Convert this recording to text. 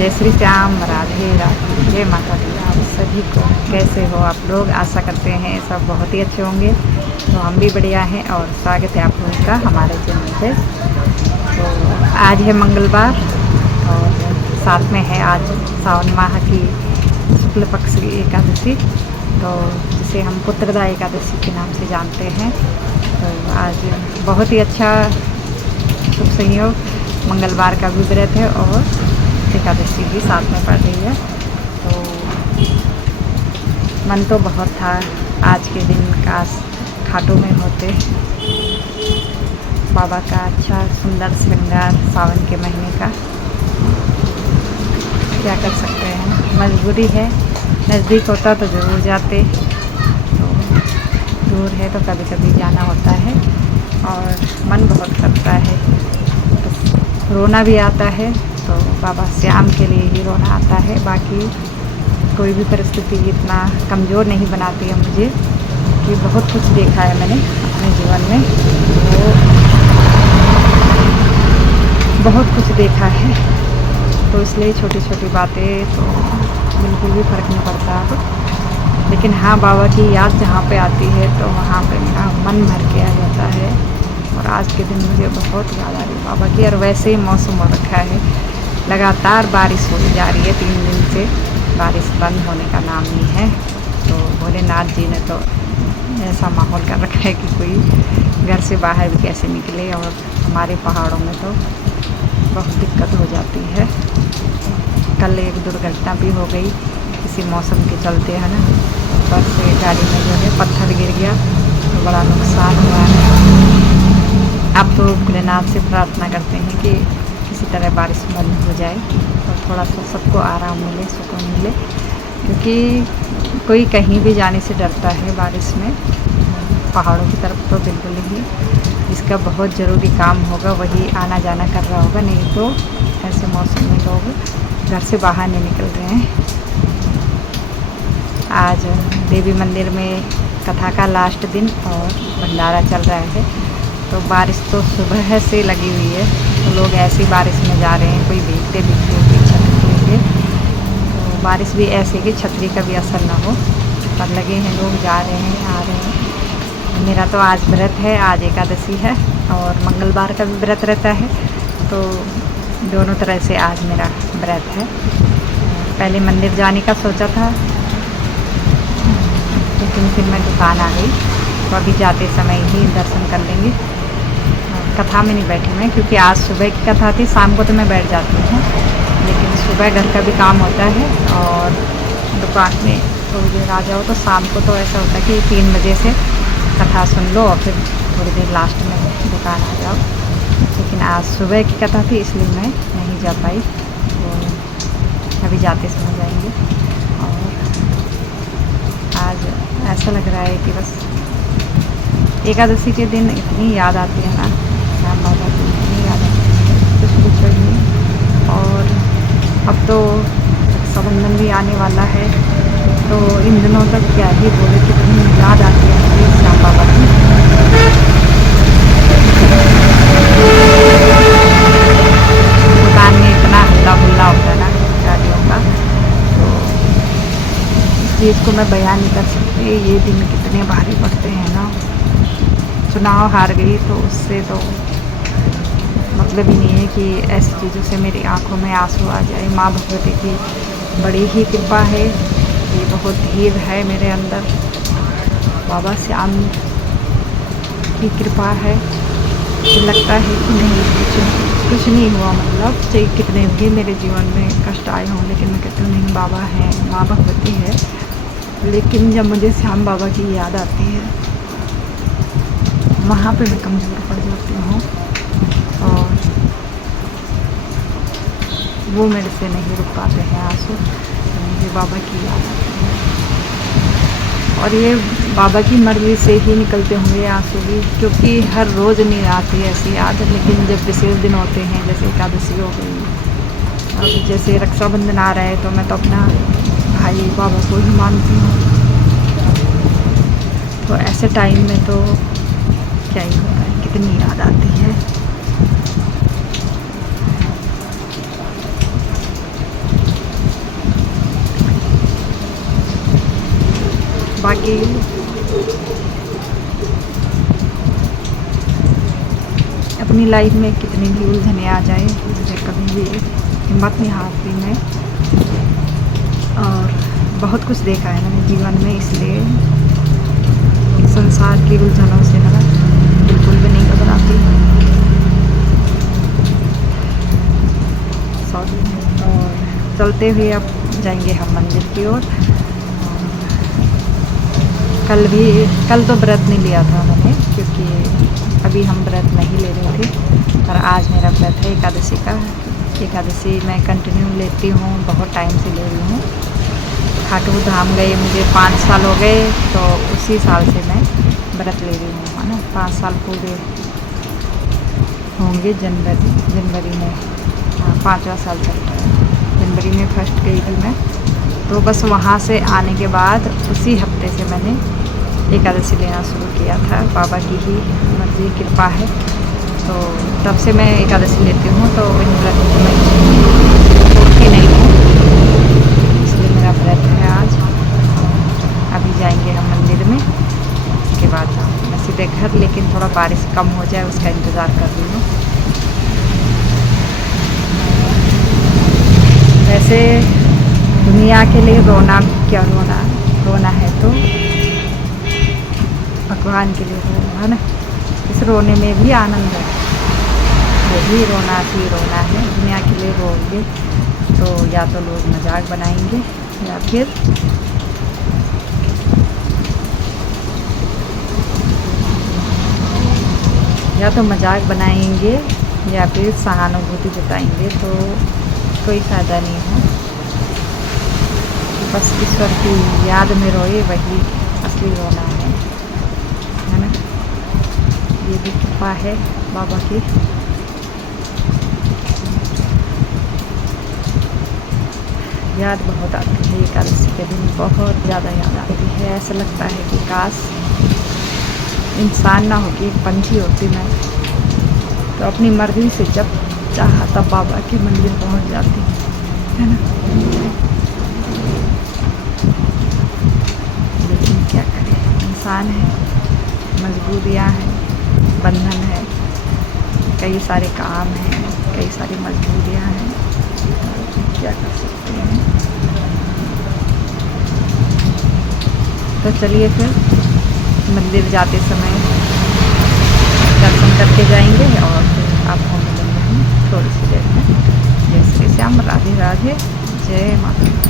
जय श्री श्याम, राधे राधे, जय माता दी। आप सभी को कैसे हो आप लोग? आशा करते हैं सब बहुत ही अच्छे होंगे। तो हम भी बढ़िया हैं और स्वागत है आप लोगों का हमारे चैनल पे। तो आज है मंगलवार और साथ में है आज सावन माह की शुक्ल पक्ष की एकादशी, तो जिसे हम पुत्रदा एकादशी के नाम से जानते हैं। तो आज बहुत ही अच्छा शुभ संयोग मंगलवार का भी व्रत है और एकादशी भी साथ में पड़ रही है। तो मन तो बहुत था आज के दिन काश खाटू में होते। बाबा का अच्छा सुंदर श्रृंगार सावन के महीने का, क्या कर सकते हैं, मजबूरी है। नज़दीक होता तो ज़रूर जाते, तो दूर है तो कभी कभी जाना होता है और मन बहुत करता है, तो रोना भी आता है। तो बाबा श्याम के लिए ही रोना आता है, बाकी कोई भी परिस्थिति इतना कमज़ोर नहीं बनाती है मुझे, कि बहुत कुछ देखा है मैंने अपने जीवन में, वो बहुत कुछ देखा है। तो इसलिए छोटी छोटी बातें तो बिल्कुल भी फ़र्क नहीं पड़ता। लेकिन हाँ, बाबा की याद जहाँ पे आती है तो वहाँ पे मेरा मन भर के आ जाता है। और आज के दिन मुझे बहुत याद आ रही है बाबा की। और वैसे ही मौसम हो रखा है, लगातार बारिश होती जा रही है, 3 दिन से बारिश बंद होने का नाम नहीं है। तो भोलेनाथ जी ने तो ऐसा माहौल कर रखा है कि कोई घर से बाहर भी कैसे निकले। और हमारे पहाड़ों में तो बहुत दिक्कत हो जाती है। कल एक दुर्घटना भी हो गई किसी मौसम के चलते, है ना। ऊपर से गाड़ी में जो है पत्थर गिर गया तो बड़ा नुकसान हुआ है। अब तो भोलेनाथ से प्रार्थना करते हैं कि किसी तरह बारिश बंद हो जाए और थोड़ा सा सबको आराम मिले, सुकून मिले, क्योंकि कोई कहीं भी जाने से डरता है बारिश में। पहाड़ों की तरफ तो बिल्कुल ही, जिसका बहुत ज़रूरी काम होगा वही आना जाना कर रहा होगा, नहीं तो ऐसे मौसम में लोग घर से बाहर नहीं निकल रहे हैं। आज देवी मंदिर में कथा का लास्ट दिन और भंडारा चल रहा है। तो बारिश तो सुबह से लगी हुई है, तो लोग ऐसी बारिश में जा रहे हैं, कोई भीगते भीगते छतरी लेके। तो बारिश भी ऐसे कि छतरी का भी असर ना हो, पर लगे हैं लोग, जा रहे हैं आ रहे हैं। मेरा तो आज व्रत है, आज एकादशी है और मंगलवार का भी व्रत रहता है, तो दोनों तरह से आज मेरा व्रत है। पहले मंदिर जाने का सोचा था, लेकिन फिर मैं दुकान आ गई, तो अभी जाते समय ही दर्शन कर लेंगे। कथा में नहीं बैठी मैं, क्योंकि आज सुबह की कथा थी। शाम को तो मैं बैठ जाती हूँ, लेकिन सुबह घर का भी काम होता है और दुकान में तो देर आ जाओ, तो शाम को तो ऐसा होता है कि 3 बजे से कथा सुन लो और फिर थोड़ी देर लास्ट में दुकान आ जाओ। लेकिन आज सुबह की कथा थी, इसलिए मैं नहीं जा पाई, तो अभी जाते समय जाएंगे। और आज ऐसा लग रहा है कि बस एकादशी के दिन इतनी याद आती है ना, श्याम बाबा की इतनी याद आती है, कुछ पूछो ही नहीं। और अब तो रक्षाबंधन भी आने वाला है, तो इन दिनों तक क्या ही बोले, कितनी याद आती है मुझे श्याम बाबा की। दुकान में इतना हल्ला गुल्ला होता है ना गाड़ियों का, तो इस चीज़ को मैं बयान नहीं कर सकती। ये दिन कितने भारी पड़ते हैं ना। चुनाव हार गई तो उससे तो मतलब ही नहीं है कि ऐसी चीज़ों से मेरी आंखों में आंसू आ जाए। माँ भगवती की बड़ी ही कृपा है, ये बहुत धीर है मेरे अंदर। बाबा श्याम की कृपा है कि लगता है कि नहीं, कुछ नहीं हुआ। मतलब चाहे कितने भी मेरे जीवन में कष्ट आए हों, लेकिन मैं कहती हूँ नहीं, बाबा है, माँ भगवती है। लेकिन जब मुझे श्याम बाबा की याद आती है, वहाँ पे मैं कमज़ोर पड़ जाती हूँ और वो मेरे से नहीं रुक पाते हैं आंसू। तो मुझे बाबा की याद आती है और ये बाबा की मर्ज़ी से ही निकलते होंगे आंसू भी, क्योंकि हर रोज़ नहीं आती ऐसी याद। लेकिन जब विशेष दिन होते हैं, जैसे एकादशी हो गई, अब जैसे रक्षाबंधन आ रहा है, तो मैं तो अपना भाई बाबा को ही मानती हूँ। तो ऐसे टाइम में तो क्या ही होता है, कितनी याद आती है। बाकी अपनी लाइफ में कितनी भी उलझने आ जाए, मुझे कभी भी हिम्मत नहीं हारती मैं। और बहुत कुछ देखा है मैंने जीवन में, इसलिए संसार की उलझनों से ना बिल्कुल भी नहीं घबराती। सॉरी। और चलते हुए अब जाएंगे हम मंदिर की ओर। कल तो व्रत नहीं लिया था मैंने, क्योंकि अभी हम व्रत नहीं ले रहे थे, पर आज मेरा व्रत है एकादशी का। एकादशी मैं कंटिन्यू लेती हूँ, बहुत टाइम से ले रही हूँ। खाटू धाम गए मुझे 5 साल हो गए, तो उसी साल से मैं व्रत ले रही हूँ, है ना। 5 साल पूरे होंगे जनवरी में। हाँ, 5वां साल चल रहा है। जनवरी में फर्स्ट गई थी मैं, तो बस वहाँ से आने के बाद उसी हफ्ते से मैंने एकादशी लेना शुरू किया था। बाबा की ही मर्जी कृपा है, तो तब से मैं एकादशी लेती हूँ। तो इन व्रत को मैं छोड़ती नहीं हूँ, इसलिए मेरा व्रत है आज। अभी जाएंगे हम मंदिर में, उसके बाद मैं सीधे घर, लेकिन थोड़ा बारिश कम हो जाए उसका इंतज़ार कर रही हूँ। वैसे दुनिया के लिए रोना क्या रोना है, तो भगवान के लिए रो, है ना। इस रोने में भी आनंद है, वो भी रोना ही रोना है। दुनिया के लिए रोएंगे तो या तो लोग मजाक बनाएंगे, या तो मजाक बनाएंगे या फिर सहानुभूति जताएंगे, तो कोई फ़ायदा नहीं है। बस ईश्वर की याद में रोए, वही असली रोना है ना। ये भी कृपा है बाबा की। याद बहुत आती है एकादशी के दिन, बहुत ज़्यादा याद आती है। ऐसा लगता है कि काश इंसान ना होगी, एक पंछी होती मैं, तो अपनी मर्जी से जब चाहा तब बाबा के मंदिर पहुंच जाती, है ना। लेकिन क्या करें, इंसान है, मजबूरियां हैं, बंधन है, कई सारे काम हैं, कई सारी मजबूरियां हैं, क्या कर सकते हैं। तो चलिए फिर मंदिर जाते समय दर्शन करके जाएंगे, और फिर आपको मिलेंगे हम थोड़ी सी देर में। जय श्री श्याम, राधे राधे, जय माता।